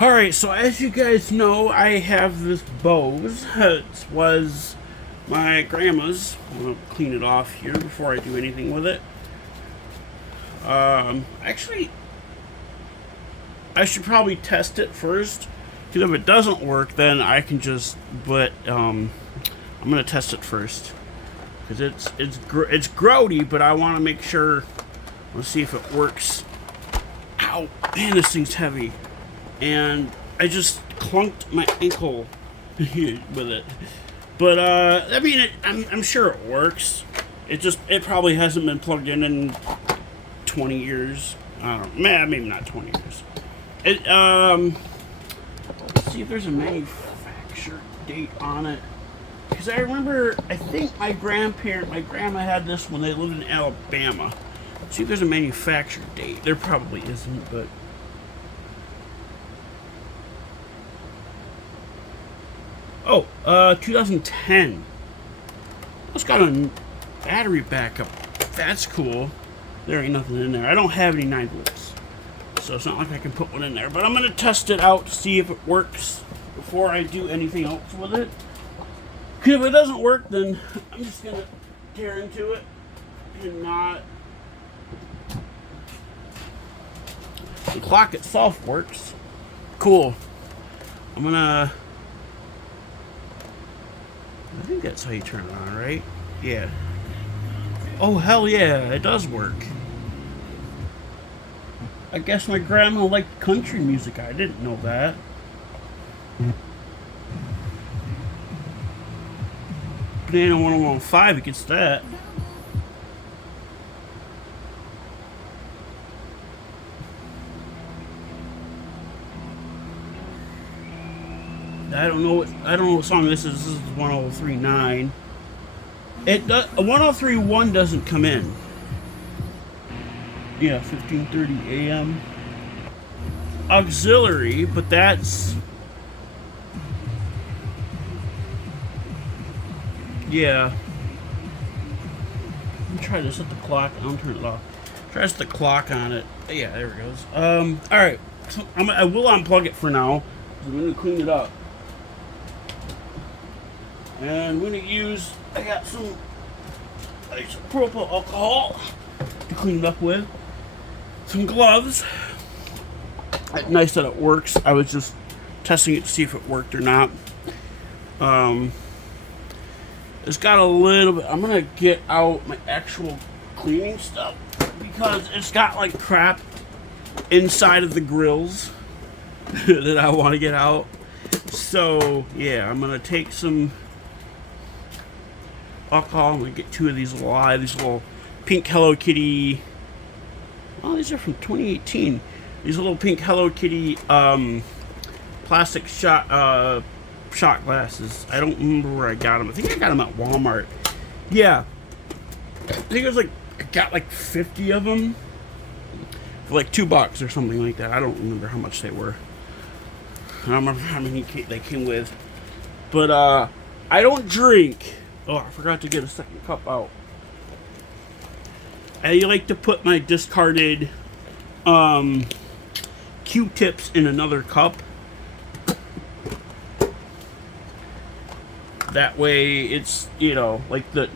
Alright, so as you guys know, I have this Bose. It was my grandma's. I'm going to clean it off here before I do anything with it. Actually, I should probably test it first. Because if it doesn't work, then I can just, I'm going to test it first. Because it's grody, but I want to make sure, let's see if it works. Ow, man, this thing's heavy. And I just clunked my ankle with it. But I mean, I'm sure it works. It probably hasn't been plugged in 20 years. I don't know, maybe not 20 years. Let's see if there's a manufacture date on it. Because I remember, I think my grandma had this when they lived in Alabama. Let's see if there's a manufacture date. There probably isn't, but. Oh, 2010. It's got a battery backup. That's cool. There ain't nothing in there. I don't have any 9 volts, so it's not like I can put one in there. But I'm gonna test it out to see if it works before I do anything else with it. Because if it doesn't work, then I'm just gonna tear into it and not. The clock itself works. Cool. I'm gonna. I think that's how you turn it on, right? Yeah. Oh, hell yeah, it does work. I guess my grandma liked country music. I didn't know that. Banana 105 against that. I don't know what song this is. This is 103.9. It does, 103.1 doesn't come in. Yeah, 15:30 a.m. Auxiliary, but that's yeah. Let me try to set the clock. I'll turn it off. Try to set the clock on it. Yeah, there it goes. All right. So I will unplug it for now. I'm gonna clean it up. And I'm going to use, I got some isopropyl alcohol to clean it up with. Some gloves. Nice that it works. I was just testing it to see if it worked or not. It's got a little bit, I'm going to get out my actual cleaning stuff because it's got like crap inside of the grills that I want to get out. So, yeah, I'm going to take some alcohol. I'm gonna get 2 of these little pink Hello Kitty. Oh, these are from 2018. These little pink Hello Kitty plastic shot glasses. I don't remember where I got them. I think I got them at Walmart. Yeah, I think it was like I got like 50 of them for like $2 or something like that. I don't remember how much they were. I don't remember how many they came with. But I don't drink. Oh, I forgot to get a second cup out. I like to put my discarded Q-tips in another cup. That way, it's like the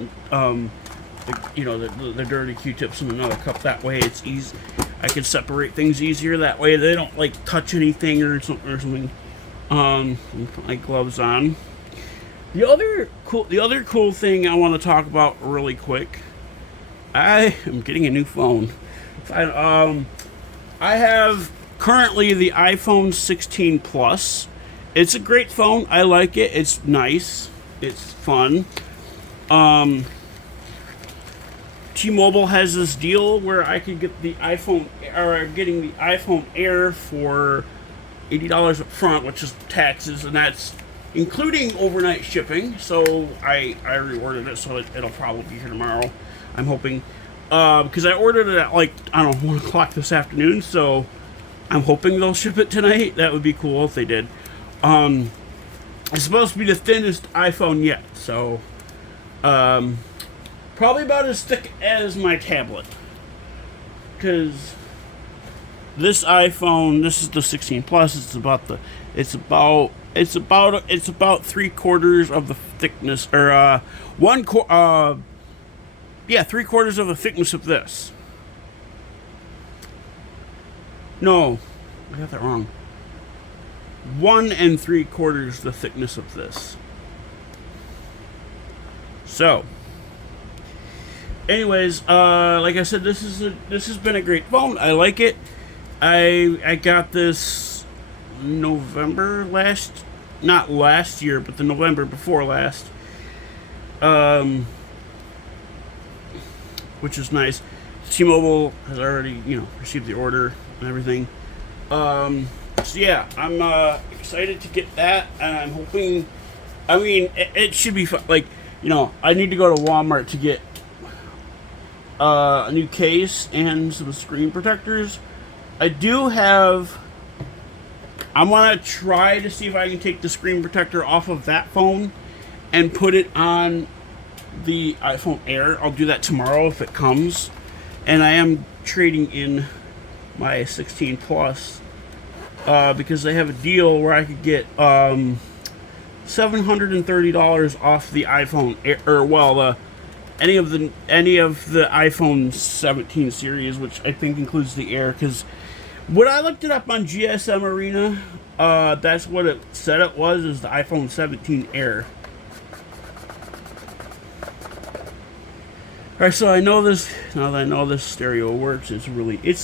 dirty Q-tips in another cup. That way, it's easy. I can separate things easier. That way, they don't like touch anything or something. Put my gloves on. The other cool thing I want to talk about really quick. I am getting a new phone. I have currently the iPhone 16 Plus. It's a great phone. I like it. It's nice. It's fun. T-Mobile has this deal where I could get the iPhone, or I'm getting the iPhone Air for $80 up front, which is taxes, and that's including overnight shipping. So I reordered it, so it'll probably be here tomorrow, I'm hoping, because I ordered it at like, I don't know, 1 o'clock this afternoon, so I'm hoping they'll ship it tonight. That would be cool if they did. It's supposed to be the thinnest iPhone yet, so probably about as thick as my tablet, because this iPhone, this is the 16 Plus. It's about 3/4 of the thickness, or yeah, 3/4 of the thickness of this. No, I got that wrong. 1 3/4 the thickness of this. So, anyways, like I said, this has been a great phone. I like it. I got this November not last year, but the November before last. Which is nice. T-Mobile has already, received the order and everything. So yeah, I'm excited to get that, and I'm hoping. I mean, it should be fun. Like, I need to go to Walmart to get a new case and some screen protectors. I do have. I want to try to see if I can take the screen protector off of that phone and put it on the iPhone Air. I'll do that tomorrow if it comes. And I am trading in my 16 Plus because they have a deal where I could get $730 off the iPhone Air, or any of the iPhone 17 series, which I think includes the Air. Because when I looked it up on GSM Arena, that's what it said it was, is the iPhone 17 Air. Alright, so now that I know this stereo works, it's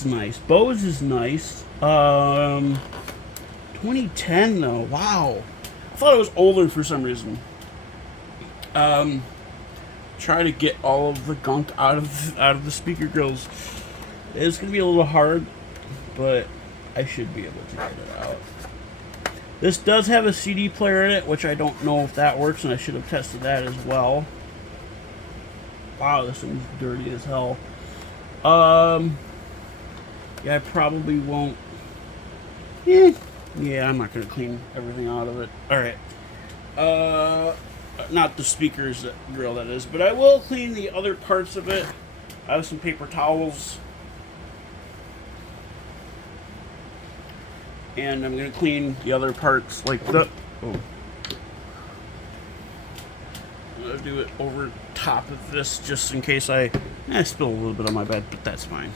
nice. Bose is nice. 2010 though, wow. I thought it was older for some reason. Try to get all of the gunk out of the speaker grills. It's gonna be a little hard, but I should be able to get it out. This does have a CD player in it, which I don't know if that works, and I should have tested that as well. Wow, this thing's dirty as hell. Yeah, I probably won't. Yeah, I'm not gonna clean everything out of it. Alright. Not the speakers grill, that is, but I will clean the other parts of it. I have some paper towels. And I'm gonna clean the other parts, like I'm gonna do it over top of this just in case I spill a little bit on my bed, but that's fine.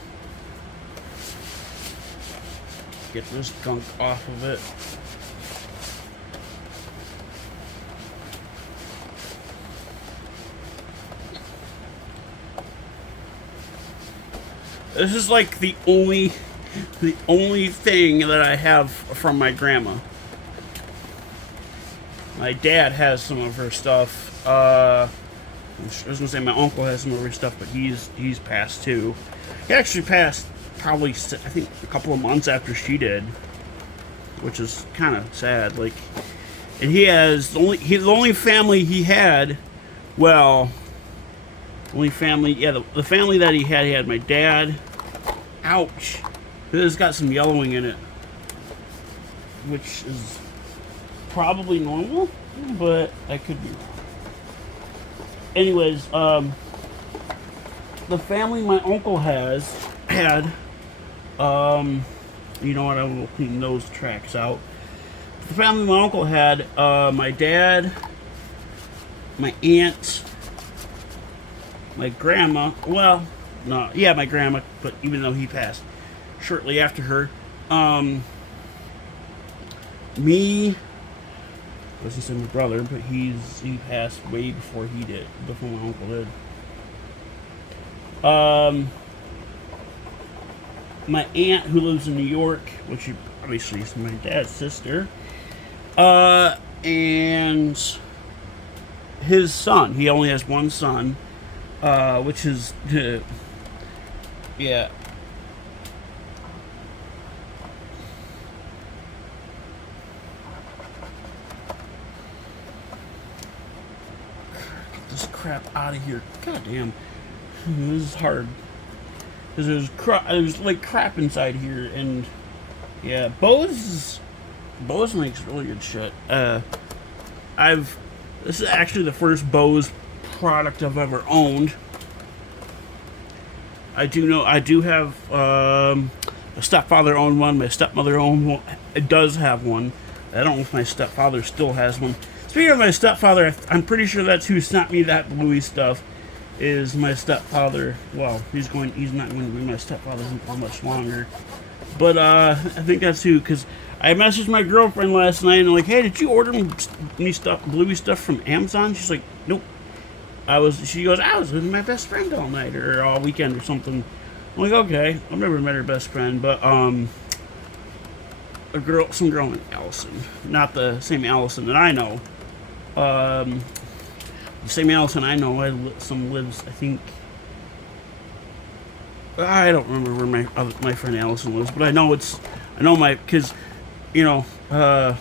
Get this gunk off of it. This is like the only thing that I have from my grandma. My dad has some of her stuff. I was gonna say my uncle has some of her stuff, but he's passed too. He actually passed probably, I think, a couple of months after she did, which is kind of sad. Like, and he has the only family he had. Well, only family, yeah, the family that he had my dad. Ouch. It's got some yellowing in it, which is probably normal, but I could be wrong. Anyways, the family my uncle had, you know what, I will clean those tracks out. The family my uncle had, my dad, my aunt, my grandma, well, no, yeah, my grandma, but even though he passed shortly after her, me, I was gonna say my brother, but he passed way before he did, before my uncle did. My aunt, who lives in New York, which obviously is my dad's sister, and his son. He only has one son, which is, yeah. Get this crap out of here. God damn. This is hard. Because there's like crap inside here, and yeah, Bose makes really good shit. This is actually the first Bose product I've ever owned. I do have My stepfather owned one. My stepmother owned one. It does have one. I don't know if my stepfather still has one. Speaking of my stepfather, I'm pretty sure that's who sent me that bluey stuff. Is my stepfather. Well, he's not going to be my stepfather for much longer. But I think that's who, because I messaged my girlfriend last night and I'm like, hey, did you order me stuff, bluey stuff from Amazon? She's like, nope. She goes, I was with my best friend all night or all weekend or something. I'm like, okay. I've never met her best friend, but some girl named Allison, not the same Allison that I know. The same Allison I know, lives, I think. I don't remember where my friend Allison lives, but I know because, my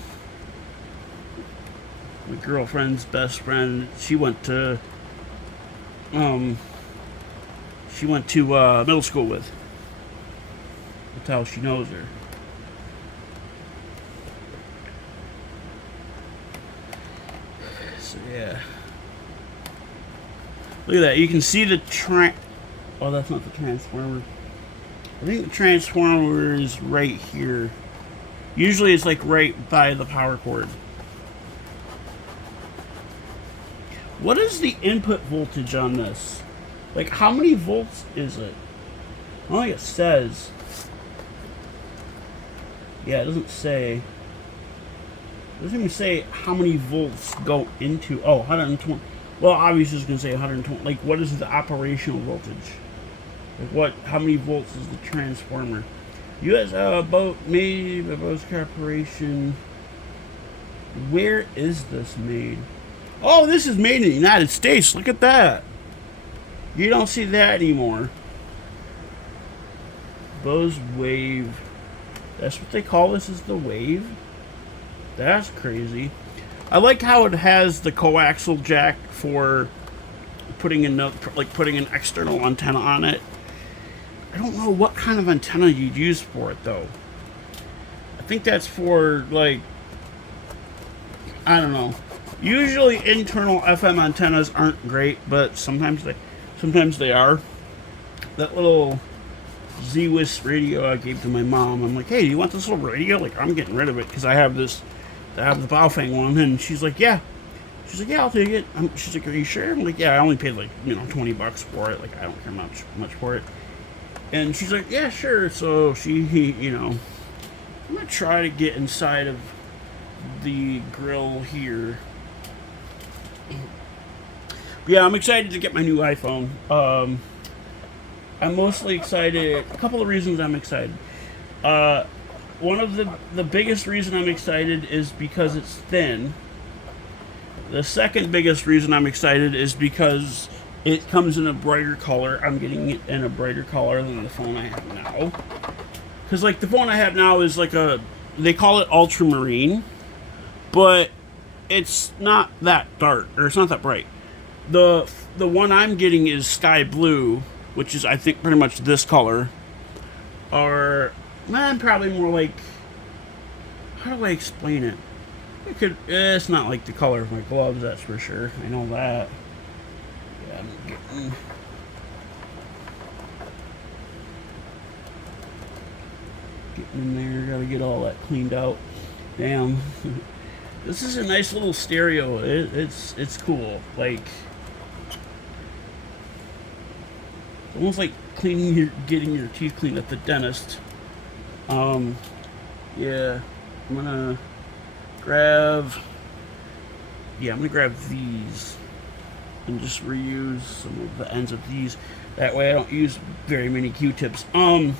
girlfriend's best friend, she went to middle school with. That's how she knows her. So yeah. Look at that. You can see the oh, that's not the transformer. I think the transformer is right here. Usually it's like right by the power cord. What is the input voltage on this? Like, how many volts is it? I don't think it says. Yeah, it doesn't say. It doesn't even say how many volts go into. Oh, 120. Well, obviously it's going to say 120. Like, what is the operational voltage? Like, how many volts is the transformer? U.S. Boat made by Bose Corporation. Where is this made? Oh, this is made in the United States. Look at that. You don't see that anymore. Bose Wave. That's what they call this, is the Wave? That's crazy. I like how it has the coaxial jack for putting an external antenna on it. I don't know what kind of antenna you'd use for it, though. I think that's for, like, I don't know. Usually internal FM antennas aren't great, but sometimes they are. That little Z-Wiz radio I gave to my mom, I'm like, hey, do you want this little radio? Like, I'm getting rid of it because I have the Baofeng one, and she's like, yeah. She's like, yeah, I'll take it. She's like, are you sure? I'm like, yeah, I only paid like, $20 for it. Like, I don't care much for it. And she's like, yeah, sure. So I'm gonna try to get inside of the grill here. But yeah, I'm excited to get my new iPhone. I'm mostly excited. A couple of reasons I'm excited. One of the biggest reason I'm excited is because it's thin. The second biggest reason I'm excited is because it comes in a brighter color. I'm getting it in a brighter color than the phone I have now. Because, like, the phone I have now is like they call it ultramarine, but it's not that dark, or it's not that bright. The one I'm getting is sky blue, which is, I think, pretty much this color. Or, probably more like, how do I explain it? It's not like the color of my gloves, that's for sure. I know that. Yeah, I'm getting in there. Gotta get all that cleaned out. Damn. This is a nice little stereo. It's cool. Like, it's almost like getting your teeth cleaned at the dentist. Yeah, I'm gonna grab these and just reuse some of the ends of these. That way I don't use very many Q-tips. Yeah,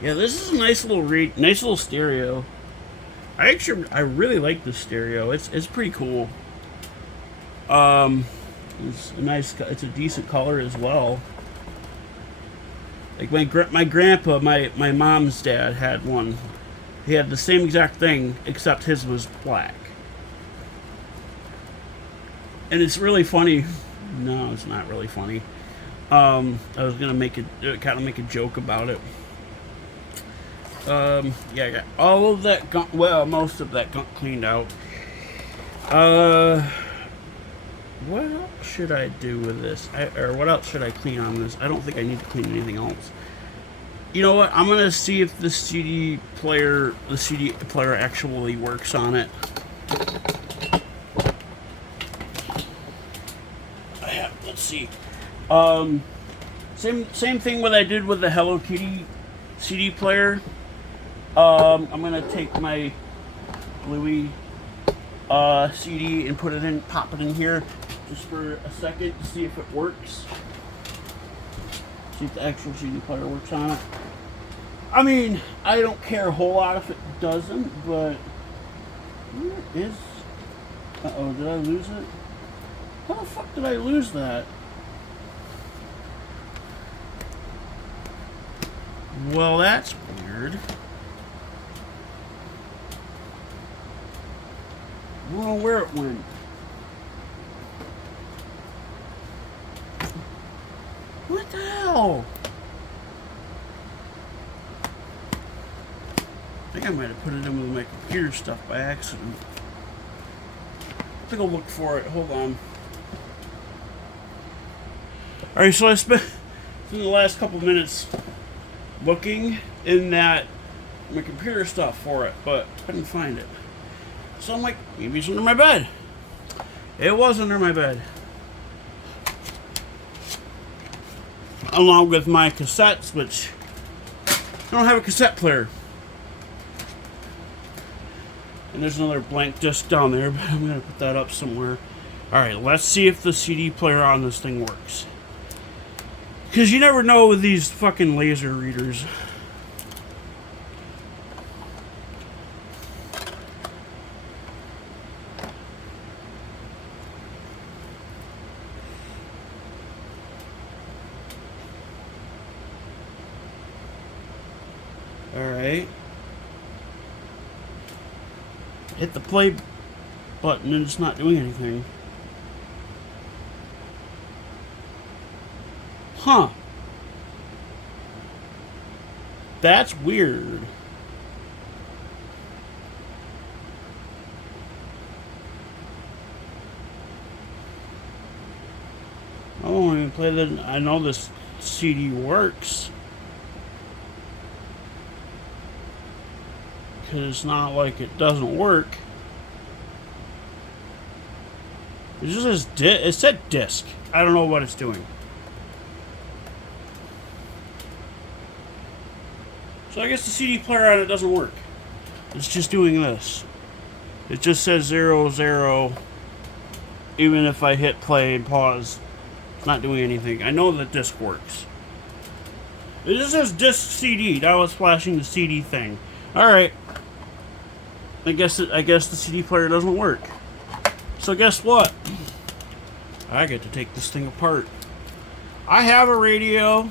this is a nice little stereo. I really like this stereo. It's pretty cool. It's a decent color as well. Like my grandpa, my mom's dad had one. He had the same exact thing, except his was black. And it's really funny. No, it's not really funny. I was gonna make a joke about it. Yeah, I got all of that gunk, most of that gunk cleaned out. What else should I do with this? Or what else should I clean on this? I don't think I need to clean anything else. You know what? I'm gonna see if the CD player actually works on it. Let's see. Same thing what I did with the Hello Kitty CD player. I'm gonna take my Bluey CD and pop it in here just for a second to see if it works. See if the actual CD player works on it. I mean, I don't care a whole lot if it doesn't, but where is? Uh-oh, did I lose it? How the fuck did I lose that? Well, that's weird. I don't know where it went. What the hell? I think I might have put it in with my computer stuff by accident. I think I'll look for it. Hold on. Alright, so I spent the last couple minutes looking in my computer stuff for it, but I couldn't find it. So I'm like, maybe it's under my bed. It was under my bed. Along with my cassettes, which I don't have a cassette player. And there's another blank disc down there, but I'm going to put that up somewhere. Alright, let's see if the CD player on this thing works. Because you never know with these fucking laser readers. Alright. Hit the play button and it's not doing anything. Huh. That's weird. I won't even play that. I know this CD works. Because it's not like it doesn't work. It just says it said disc. I don't know what it's doing. So I guess the CD player on it doesn't work. It's just doing this. It just says 0, 0. Even if I hit play and pause, it's not doing anything. I know the disc works. It just says disc CD. That was flashing the CD thing. Alright. I guess the CD player doesn't work. So guess what? I get to take this thing apart. I have a radio.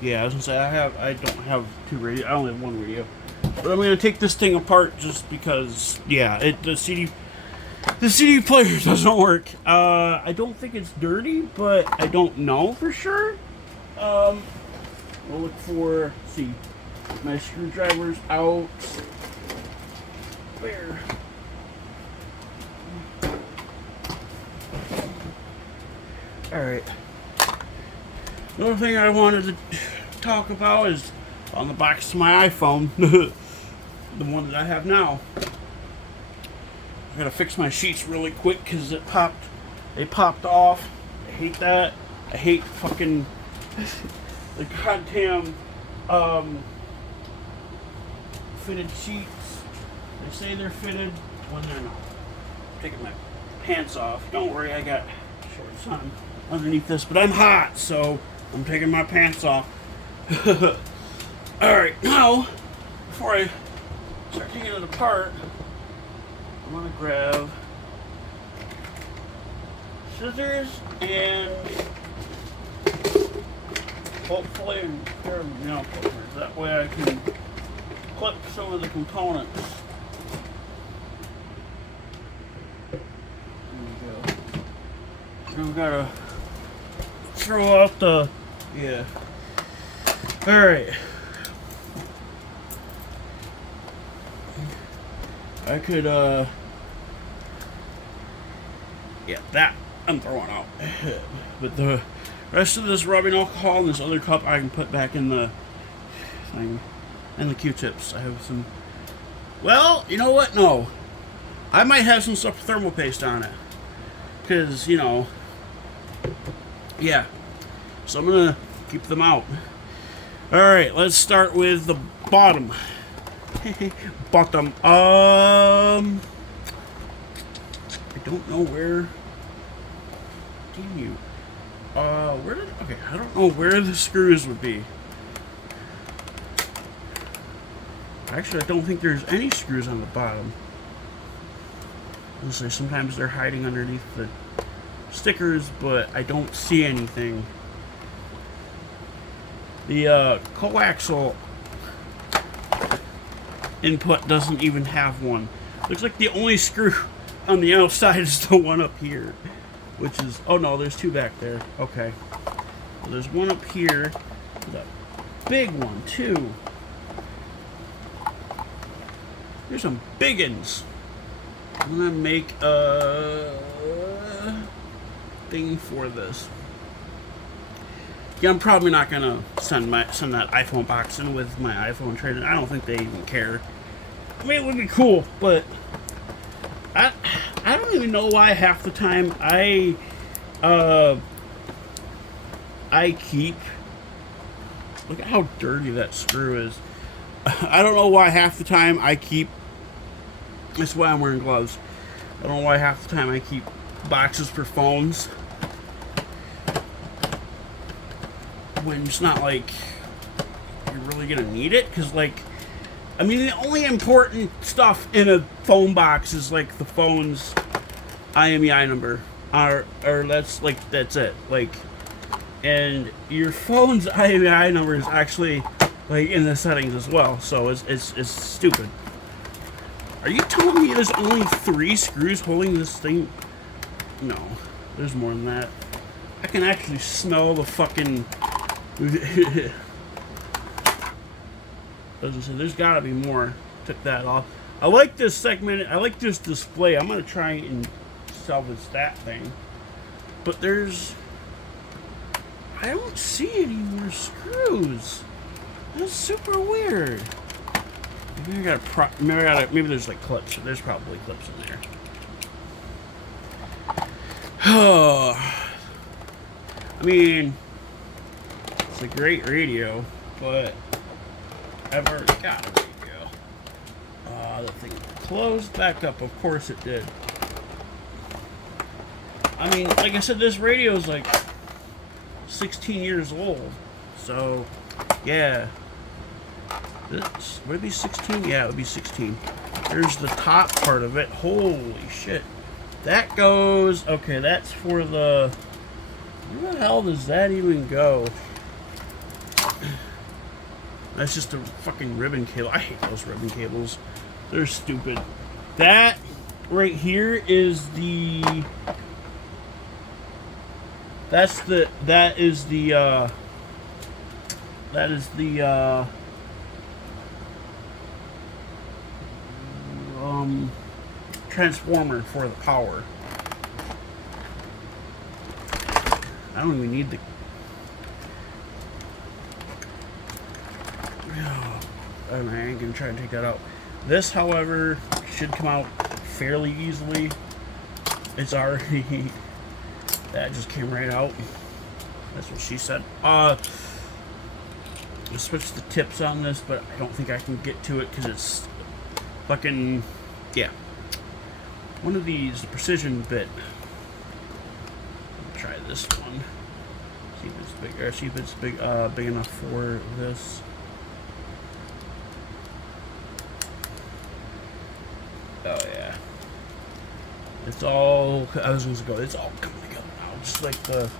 Yeah, I was gonna say I don't have two radios. I only have one radio. But I'm gonna take this thing apart just because, yeah, the CD player doesn't work. I don't think it's dirty, but I don't know for sure. We'll look for, let's see, my screwdriver's out. Where? Alright. The other thing I wanted to talk about is on the box of my iPhone, the one that I have now. I gotta fix my sheets really quick because they popped off. I hate that. I hate fucking the goddamn fitted sheets. They say they're fitted when they're not. I'm taking my pants off. Don't worry, I got shorts on underneath this, but I'm hot, so I'm taking my pants off. Alright, now, before I start taking it apart, I'm going to grab scissors and hopefully a pair of nail clippers. That way I can clip some of the components. There we go. I've got to throw out the... Yeah. Alright. I could, yeah, that I'm throwing out. But the Rest of this rubbing alcohol and this other cup I can put back in the thing. And the Q-tips. I have some... Well, you know what? No. I might have some stuff with thermal paste on it. Because, you know... Yeah. So I'm going to keep them out. Alright, let's start with the bottom. Bottom. I don't know where... Damn you. Where did... Okay, I don't know where the screws would be. Actually, I don't think there's any screws on the bottom. Honestly, sometimes they're hiding underneath the stickers, but I don't see anything. The coaxial input doesn't even have one. Looks like the only screw on the outside is the one up here, which is... Oh no, there's two back there. Okay. Well, there's one up here. There's a big one, too. Here's some big uns. I'm gonna make a thing for this. Yeah, I'm probably not gonna send that iPhone box in with my iPhone trade-in. I don't think they even care. I mean, it would be cool, but I don't even know why half the time I keep... Look at how dirty that screw is. I don't know why half the time I keep... That's why I'm wearing gloves. I don't know why half the time I keep boxes for phones. When it's not like you're really gonna need it. Because, like, I mean, the only important stuff in a phone box is, like, the phone's IMEI number. Or that's it. Like, and your phone's IMEI number is actually, like, in the settings as well. So it's stupid. Are you telling me there's only 3 screws holding this thing? No, there's more than that. I can actually smell the fucking... As I said, there's gotta be more. Took that off. I like this segment. I like this display. I'm gonna try and salvage that thing. But there's... I don't see any more screws. That's super weird. Maybe there's like clips. There's probably clips in there. I mean, it's a great radio, but I've already got a radio. The thing closed back up. Of course it did. I mean, like I said, this radio is like 16 years old. So, yeah. This, would it be 16? Yeah, it would be 16. There's the top part of it. Holy shit. That goes... Okay, that's for the... Where the hell does that even go? That's just a fucking ribbon cable. I hate those ribbon cables. They're stupid. That right here is the... That is the transformer for the power. I don't even need the... I ain't gonna try and take that out. This, however, should come out fairly easily. It's already... That just came right out. That's what she said. I'll switch the tips on this, but I don't think I can get to it because it's fucking... Yeah. One of these, the precision bit. Try this one. See if it's big, or see if it's big enough for this. Oh yeah. It's all. I was gonna go. It's all coming together now, just like the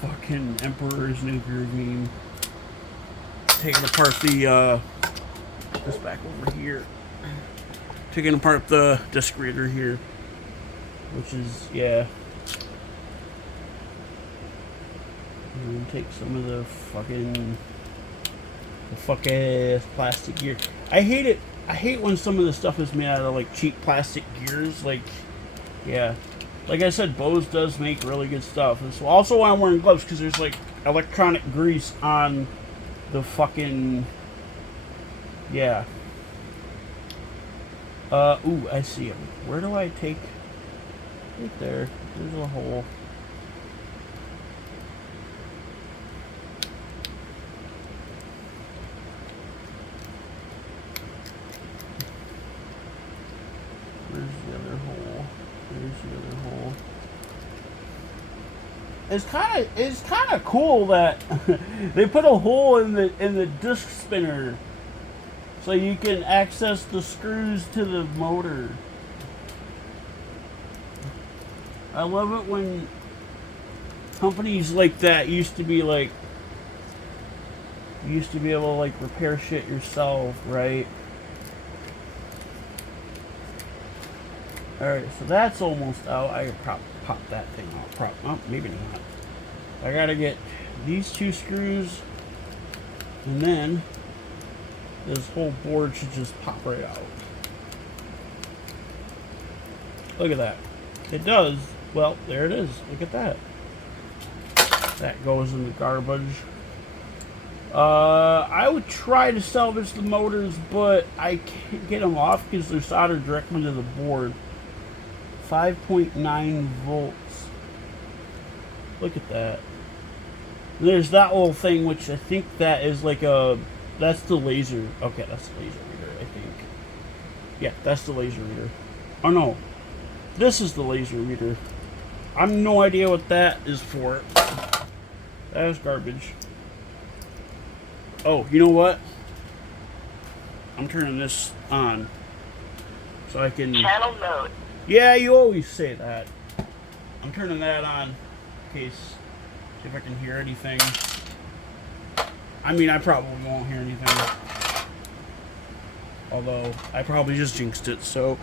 fucking Emperor's New Groove meme. Taking apart the this back over here. Taking apart the disc reader here, which is, yeah. And take some of the fucking plastic gear. I hate it. I hate when some of the stuff is made out of like cheap plastic gears. Like, yeah, Like I said, Bose does make really good stuff. It's also why I'm wearing gloves, because there's like electronic grease on the fucking... Yeah. Ooh, I see it. Where do I take... Right there. There's a hole. Where's the other hole? There's the other hole. It's kind of cool that they put a hole in the disc spinner so you can access the screws to the motor. I love it when companies like that used to be able to like repair shit yourself, right? Alright, so that's almost out. I could pop that thing out. Oh, maybe not. I gotta get these two screws, and then this whole board should just pop right out. Look at that. It does. Well, there it is. Look at that. That goes in the garbage. I would try to salvage the motors, but I can't get them off because they're soldered directly to the board. 5.9 volts. Look at that. There's that little thing, which I think that is like that's the laser. Okay, that's the laser reader, I think. Yeah, that's the laser reader. Oh no, this is the laser reader. I have no idea what that is for. That is garbage. Oh, you know what? I'm turning this on so I can... Channel mode. Yeah, you always say that. I'm turning that on in case, see if I can hear anything. I mean, I probably won't hear anything. Although, I probably just jinxed it, so...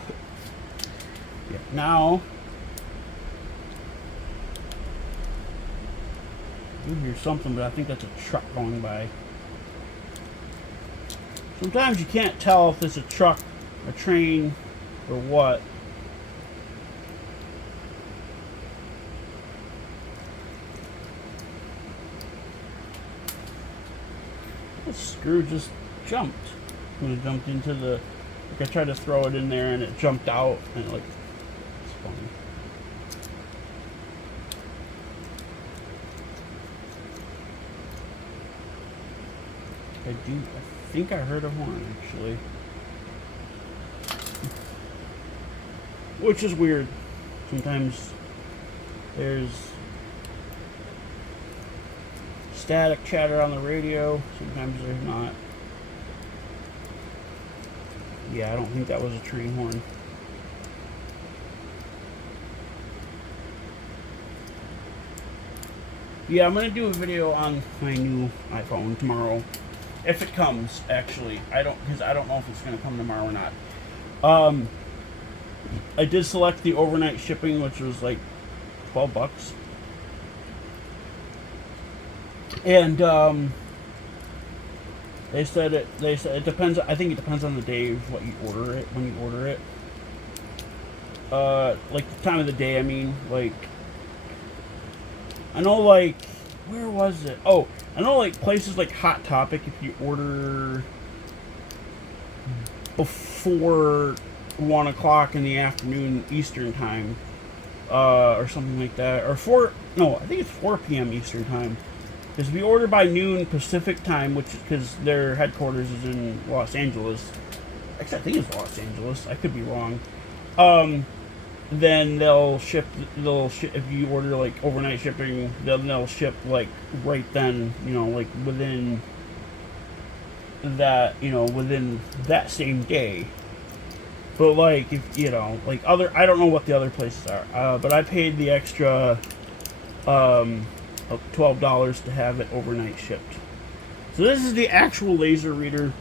Yeah, now... You hear something, but I think that's a truck going by. Sometimes you can't tell if it's a truck, a train, or what. This screw just jumped. When it jumped into the... Like I tried to throw it in there and it jumped out and like... It's funny. I think I heard a horn actually. Which is weird. Sometimes there's static chatter on the radio, sometimes there's not. Yeah, I don't think that was a train horn. Yeah, I'm gonna do a video on my new iPhone tomorrow. If it comes, actually. Because I don't know if it's gonna come tomorrow or not. I did select the overnight shipping, which was like $12. And they said it depends. I think it depends on the day of what you order it, when you order it. Like the time of the day, I mean, like, I know, like, where was it? Oh, I know, like, places like Hot Topic, if you order before 1 o'clock in the afternoon Eastern time, or something like that, or I think it's 4 p.m. Eastern time. Because if you order by noon Pacific time, which because their headquarters is in Los Angeles, actually I think it's Los Angeles, I could be wrong. Then they'll ship. If you order like overnight shipping, they'll ship like right then. You know, like within that. You know, within that same day. But like if you know, like I don't know what the other places are. But I paid the extra $12 to have it overnight shipped. So this is the actual laser reader.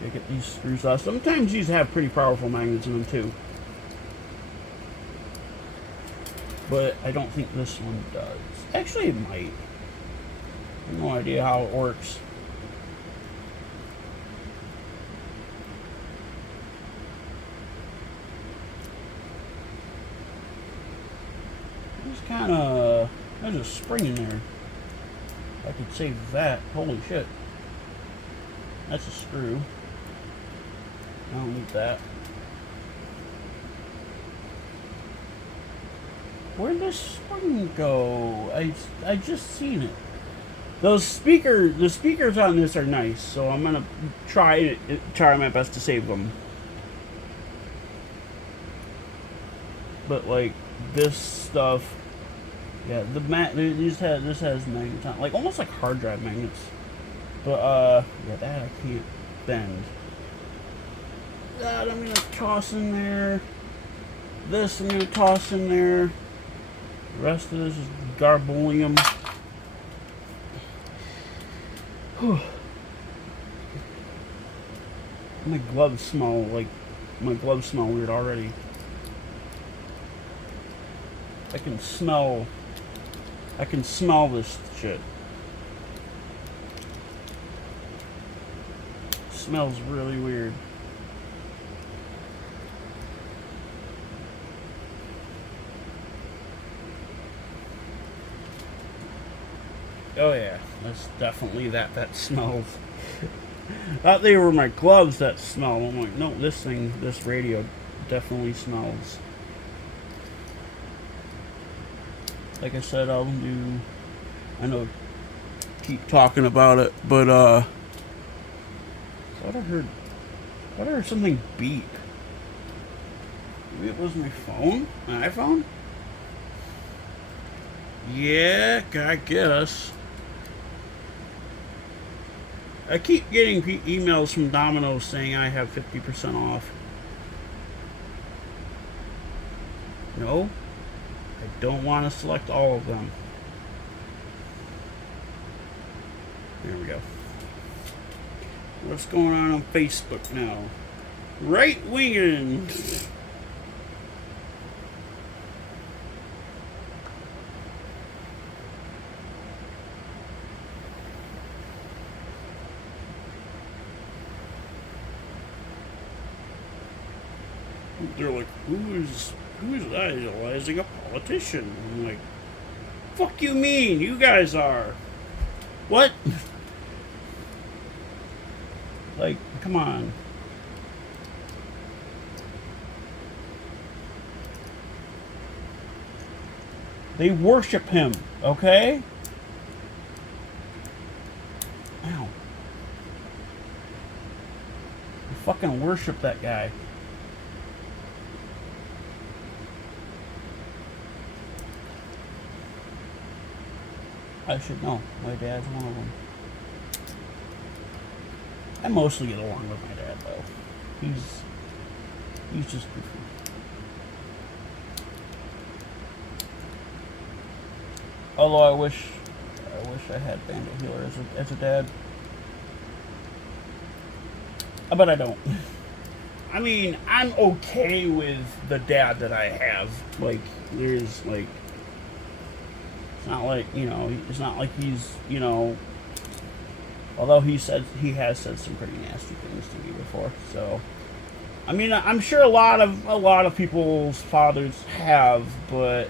I get these screws off. Sometimes these have pretty powerful magnets in them too. But I don't think this one does. Actually, it might. I have no idea how it works. kind of... There's a spring in there. I could save that. Holy shit. That's a screw. I don't need that. Where'd this spring go? I just seen it. The speakers on this are nice, so I'm gonna try my best to save them. But like this stuff, yeah, this has magnets on, like almost like hard drive magnets. But yeah, that I can't bend. That I'm gonna toss in there. This I'm gonna toss in there. The rest of this is garbolium. Whew. My gloves smell weird already. I can smell this shit. It smells really weird. Oh yeah, that's definitely that smells. Thought they were my gloves that smell. I'm like, no, this radio definitely smells. Like I said, I know, keep talking about it, but I thought I heard something beep. Maybe it was my phone? My iPhone? Yeah, I guess. I keep getting emails from Domino's saying I have 50% off. No, I don't want to select all of them. There we go. What's going on Facebook now? Right winging. They're like, who's idolizing a politician? I'm like, fuck you mean? You guys are. What? Like, come on. They worship him, okay? Ow. They fucking worship that guy. I should know. My dad's one of them. I mostly get along with my dad, though. He's just goofy. Although I wish I had Bandit Healer as a dad. But I don't. I mean, I'm okay with the dad that I have. Like, there's like, it's not like, it's not like he's, although he has said some pretty nasty things to me before. So, I mean, I'm sure a lot of people's fathers have, but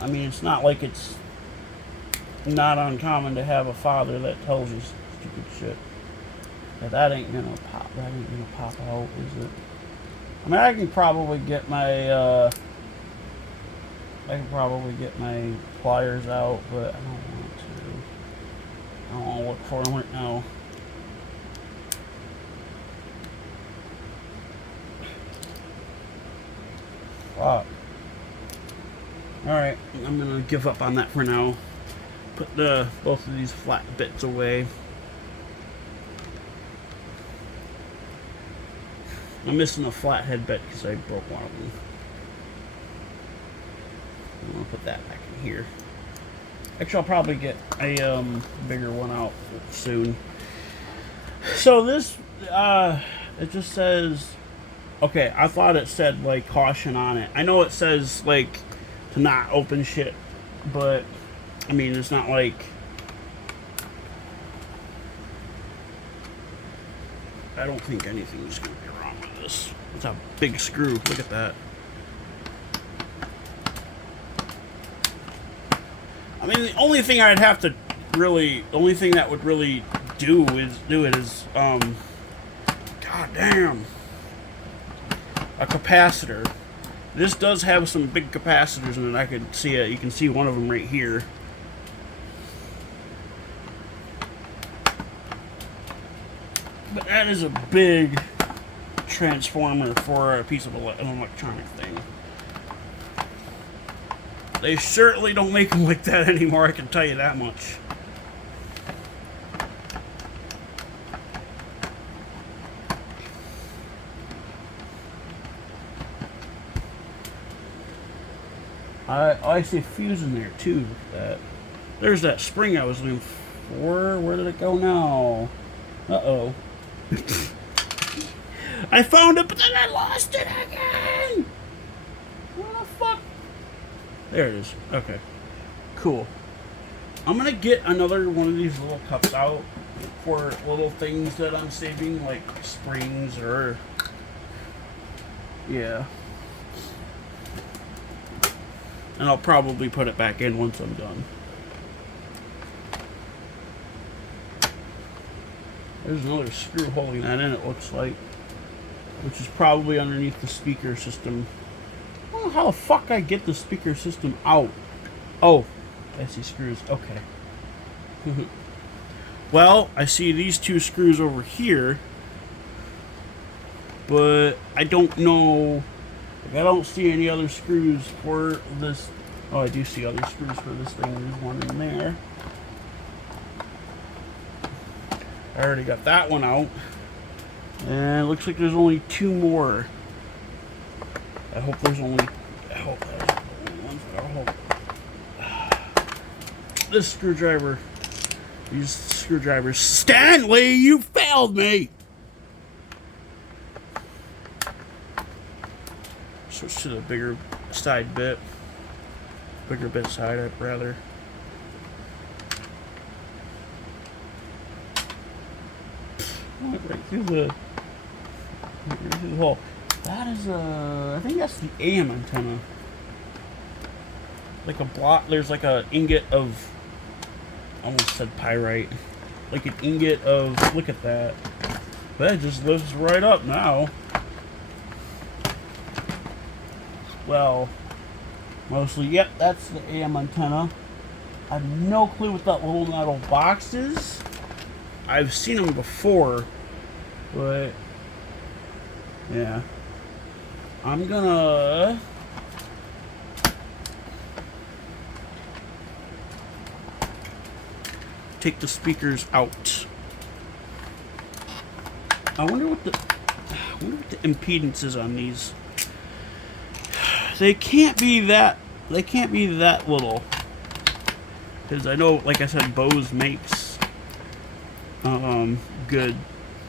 I mean, it's not like it's not uncommon to have a father that tells you stupid shit. But that ain't gonna pop out, is it? I mean, I can probably get my pliers out, but I don't want to. I don't want to look for them right now. Fuck. Alright, I'm gonna give up on that for now. Put both of these flat bits away. I'm missing a flathead bit because I broke one of them. I'm gonna put that back in here. Actually, I'll probably get a bigger one out soon. So this, it just says, okay, I thought it said like caution on it. I know it says like to not open shit, but I mean, it's not like I don't think anything's going to be wrong with this. It's a big screw. Look at that. I mean, the only thing I'd have to really, the only thing that would really do it is, god damn, a capacitor. This does have some big capacitors in it. I could see it. You can see one of them right here. But that is a big transformer for a piece of an electronic thing. They certainly don't make them like that anymore, I can tell you that much. I see a fuse in there too. Look at that. There's that spring I was looking for. Where did it go now? Uh-oh. I found it, but then I lost it again! What the fuck? There it is. Okay. Cool. I'm gonna get another one of these little cups out for little things that I'm saving, like springs or... yeah. And I'll probably put it back in once I'm done. There's another screw holding that in, it looks like. Which is probably underneath the speaker system. I don't know how the fuck I get the speaker system out. Oh, I see screws. Okay. Well, I see these two screws over here. But I don't know... I don't see any other screws for this. Oh, I do see other screws for this thing. There's one in there. I already got that one out. And it looks like there's only two more. I hope there's only... I hope there's only ones that are hope. This screwdriver. These screwdrivers. Stanley, you failed me! Switch to the bigger side bit. Bigger bit side, I'd rather. Right through the hole. That is I think that's the AM antenna. Like a block, there's like a ingot of, I almost said pyrite. Like an ingot of, look at that. That just lifts right up now. Well, mostly, yep, that's the AM antenna. I have no clue what that little metal box is. I've seen them before, but yeah. I'm gonna take the speakers out. I wonder what the impedance is on these. They can't be that little, because I know, like I said, Bose makes good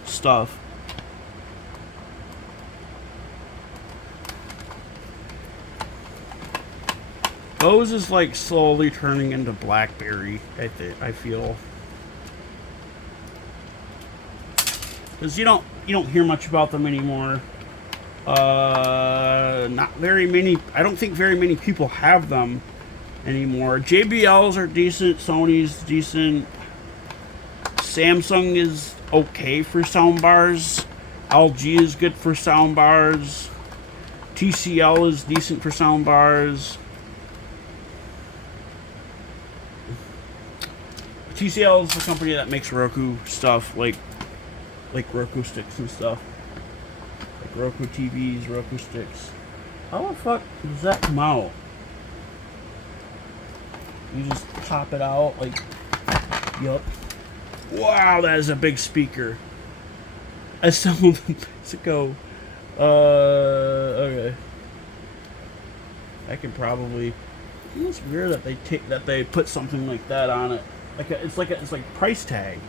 stuff. Bose is like slowly turning into BlackBerry, I feel, because you don't hear much about them anymore. Not very many. I don't think very many people have them anymore. JBLs are decent. Sony's decent. Samsung is okay for sound bars. LG is good for sound bars. TCL is decent for sound bars. TCL is the company that makes Roku stuff, like Roku sticks and stuff. Like Roku TVs, Roku sticks. How the fuck does that come out? You just pop it out, like, yup. Wow, that is a big speaker. I stumbled to go. Okay. I could probably. It's weird that they put something like that on it. It's like price tag.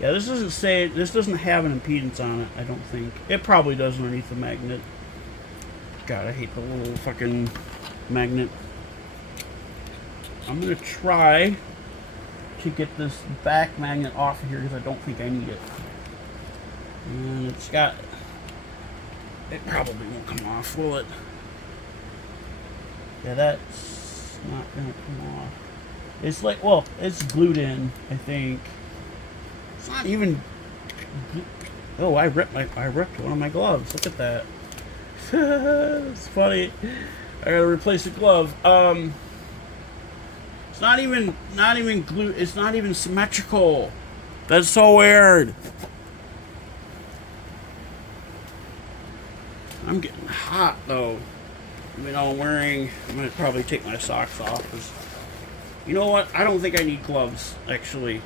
Yeah, this doesn't have an impedance on it, I don't think. It probably does underneath the magnet. God, I hate the little fucking magnet. I'm gonna try to get this back magnet off of here because I don't think I need it. And it's got... It probably won't come off, will it? Yeah, that's not gonna come off. It's like, well, it's glued in, I think. It's not even... Oh, I ripped one of my gloves. Look at that. It's funny. I gotta replace the glove. It's not even glued. It's not even symmetrical. That's so weird. I'm getting hot though. I'm gonna probably take my socks off. 'Cause you know what? I don't think I need gloves, actually.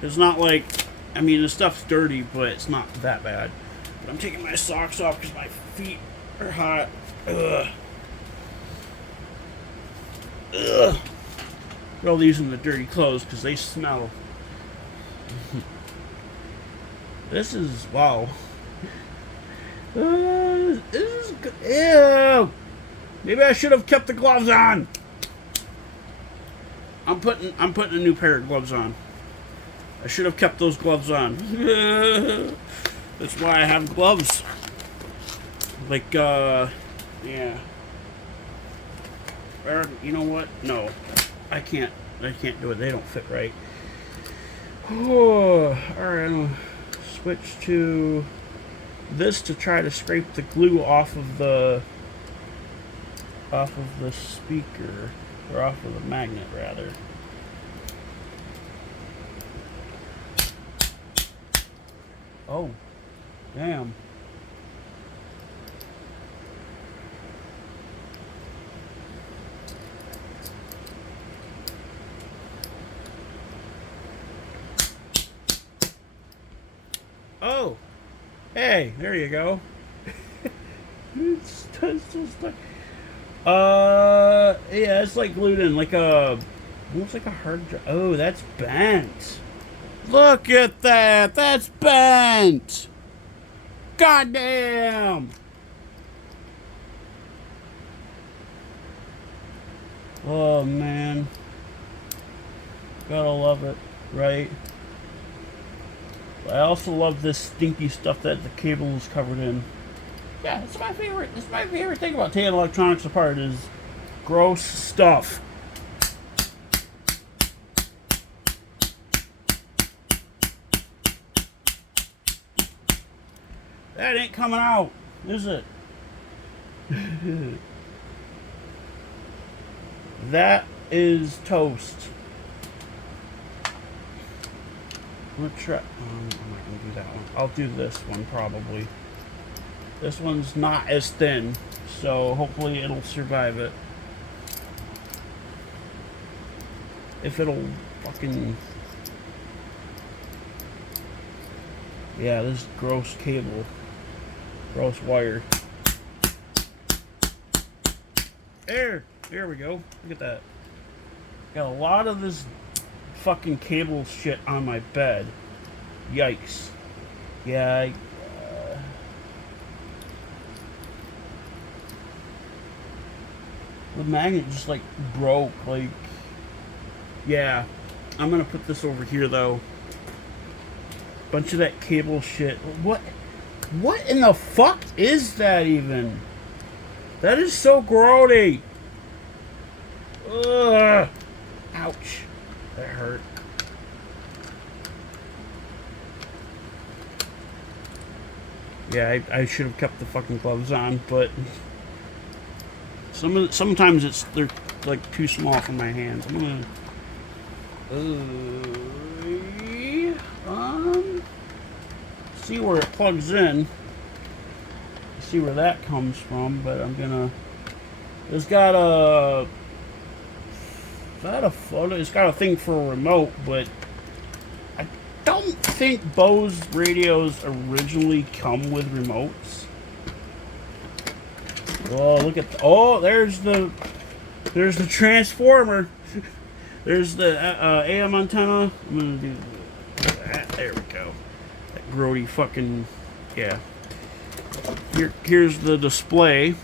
It's not like, I mean, the stuff's dirty, but it's not that bad. But I'm taking my socks off because my feet are hot. Ugh. Ugh. Throw these in the dirty clothes because they smell. This is, wow. This is good. Ew. Maybe I should have kept the gloves on. I'm putting a new pair of gloves on. I should have kept those gloves on. That's why I have gloves. Like, yeah. Or, you know what? No. I can't do it. They don't fit right. Oh, alright, I'm gonna switch to this to try to scrape the glue off of the speaker, or off of the magnet rather. Oh, damn. Oh, hey, there you go. It's just like, yeah, it's like glued in, like a, almost like a hard drive. Oh, that's bent. Look at that. That's bent. Goddamn. Oh, man. Gotta love it, right? I also love this stinky stuff that the cable is covered in. Yeah, it's my favorite. It's my favorite thing about taking electronics apart is gross stuff. That ain't coming out, is it? That is toast. I'm gonna try. I'm not gonna do that one. I'll do this one probably. This one's not as thin, so hopefully it'll survive it. If it'll fucking. Yeah, this gross cable. Gross wire. There we go. Look at that. Got a lot of this fucking cable shit on my bed. Yikes. Yeah, the magnet just like broke. Like, yeah. I'm gonna put this over here though. Bunch of that cable shit. What in the fuck is that even? That is so grody. Ugh. Ouch. That hurt. Yeah, I should have kept the fucking gloves on, but sometimes they're like too small for my hands. I'm gonna see where it plugs in. See where that comes from, but I'm gonna. It's got a photo. It's got a thing for a remote, but I don't think Bose radios originally come with remotes. Oh, look at there's the transformer. There's the AM antenna. I'm gonna do that. There we go. That grody fucking, yeah. Here's the display.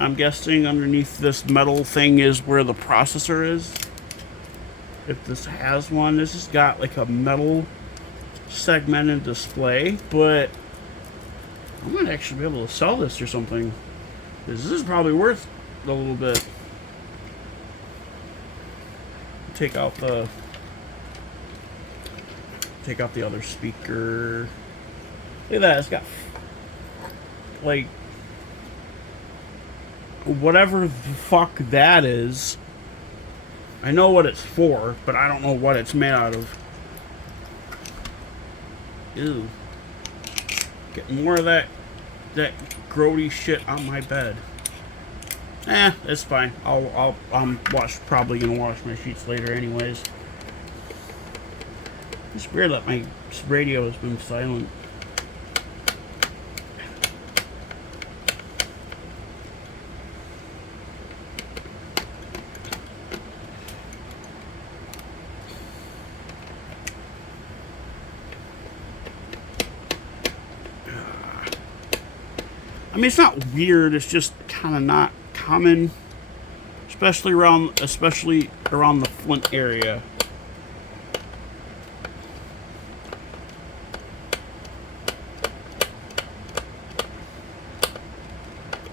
I'm guessing underneath this metal thing is where the processor is. If this has one, this has got like a metal segmented display, but I might actually be able to sell this or something. This is probably worth a little bit. Take out the other speaker. Look at that, it's got like whatever the fuck that is. I know what it's for, but I don't know what it's made out of. Ew. Get more of that grody shit on my bed. It's fine. I'm probably gonna wash my sheets later anyways. It's weird that my radio has been silent. I mean, it's not weird. It's just kind of not common, especially around the Flint area.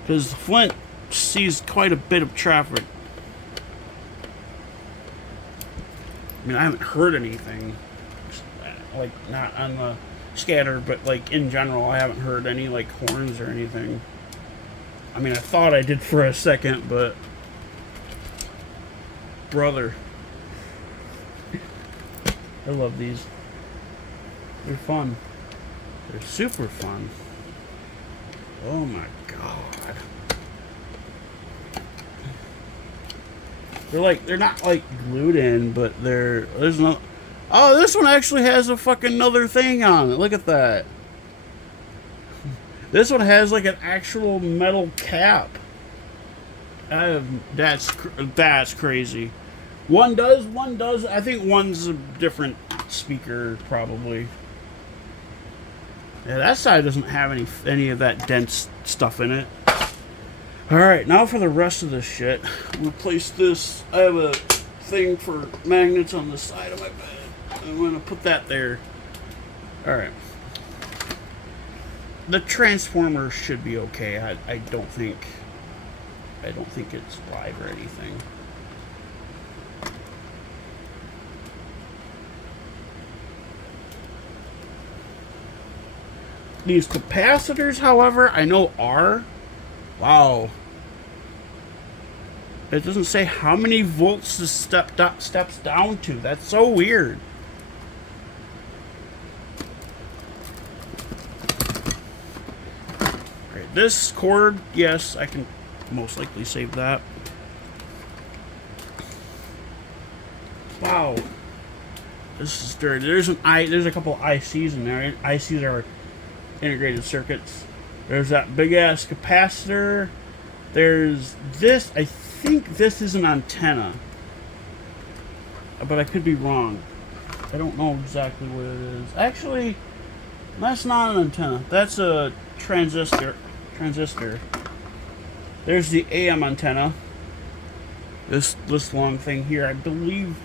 Because Flint sees quite a bit of traffic. I mean, I haven't heard anything, like, not on the scatter, but like in general, I haven't heard any like horns or anything. I mean, I thought I did for a second, but brother, I love these. They're fun. They're super fun. Oh my god. They're not like glued in, but there's no. Oh, this one actually has a fucking another thing on it. Look at that. This one has like an actual metal cap. That's crazy. One does. I think one's a different speaker, probably. Yeah, that side doesn't have any of that dense stuff in it. Alright, now for the rest of this shit. I'm gonna place this. I have a thing for magnets on the side of my bed. I'm gonna put that there. Alright. The transformer should be okay. I don't think it's live or anything. These capacitors, however, I know are. Wow. It doesn't say how many volts this steps down to. That's so weird. Alright, this cord, yes, I can most likely save that. Wow. This is dirty. There's a couple ICs in there. ICs are integrated circuits. There's that big ass capacitor. There's this. I think this is an antenna, but I could be wrong. I don't know exactly what it is. Actually, that's not an antenna. That's a transistor. There's the AM antenna. This long thing here. I believe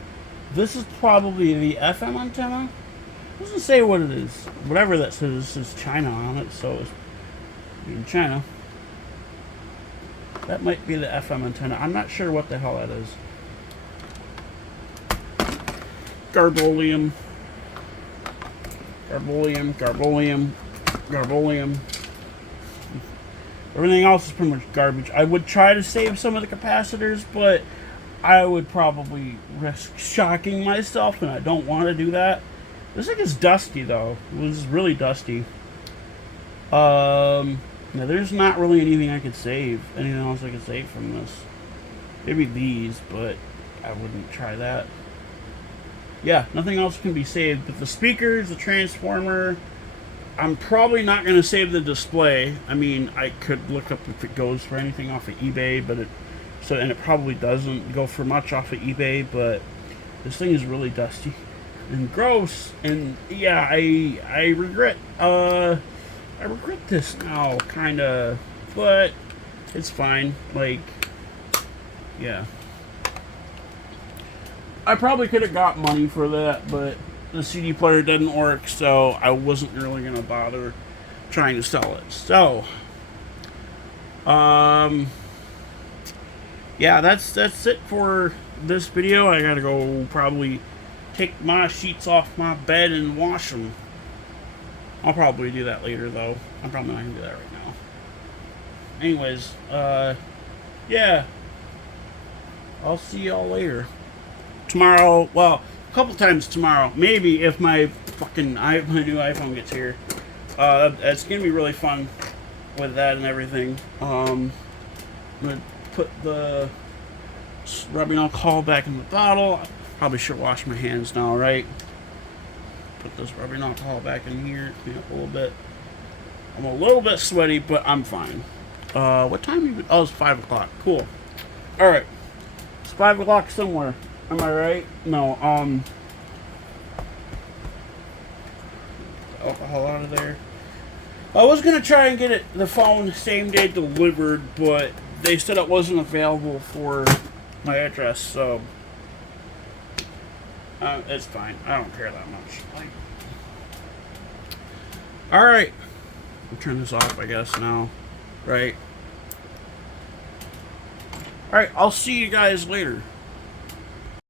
this is probably the FM antenna. It doesn't say what it is. Whatever that says China on it, so it's in China. That might be the FM antenna. I'm not sure what the hell that is. Garbolium. Everything else is pretty much garbage. I would try to save some of the capacitors, but I would probably risk shocking myself, and I don't want to do that. This thing is dusty, though. It was really dusty. Now, there's not really anything I could save. Anything else I could save from this. Maybe these, but I wouldn't try that. Yeah, nothing else can be saved. But the speakers, the transformer, I'm probably not going to save the display. I mean, I could look up if it goes for anything off of eBay, but and it probably doesn't go for much off of eBay, but this thing is really dusty and gross. And yeah, I regret this now, kind of, but it's fine. Like, yeah. I probably could have got money for that, but the CD player didn't work, so I wasn't really gonna bother trying to sell it. So, yeah, that's it for this video. I gotta go probably take my sheets off my bed and wash them. I'll probably do that later, though. I'm probably not gonna do that right now. Anyways, yeah, I'll see y'all later. Tomorrow, well, a couple times tomorrow. Maybe if my my new iPhone gets here. It's gonna be really fun with that and everything. I'm gonna put the rubbing alcohol back in the bottle. Probably should wash my hands now, right? Put this rubbing alcohol back in here, clean up a little bit. I'm a little bit sweaty, but I'm fine. What time even? Oh, it's 5 o'clock. Cool. Alright. It's 5 o'clock somewhere. Am I right? No, alcohol out of there. I was gonna try and get the phone same day delivered, but they said it wasn't available for my address, so it's fine. I don't care that much. Alright. I'll turn this off, I guess, now. Right? Alright, I'll see you guys later.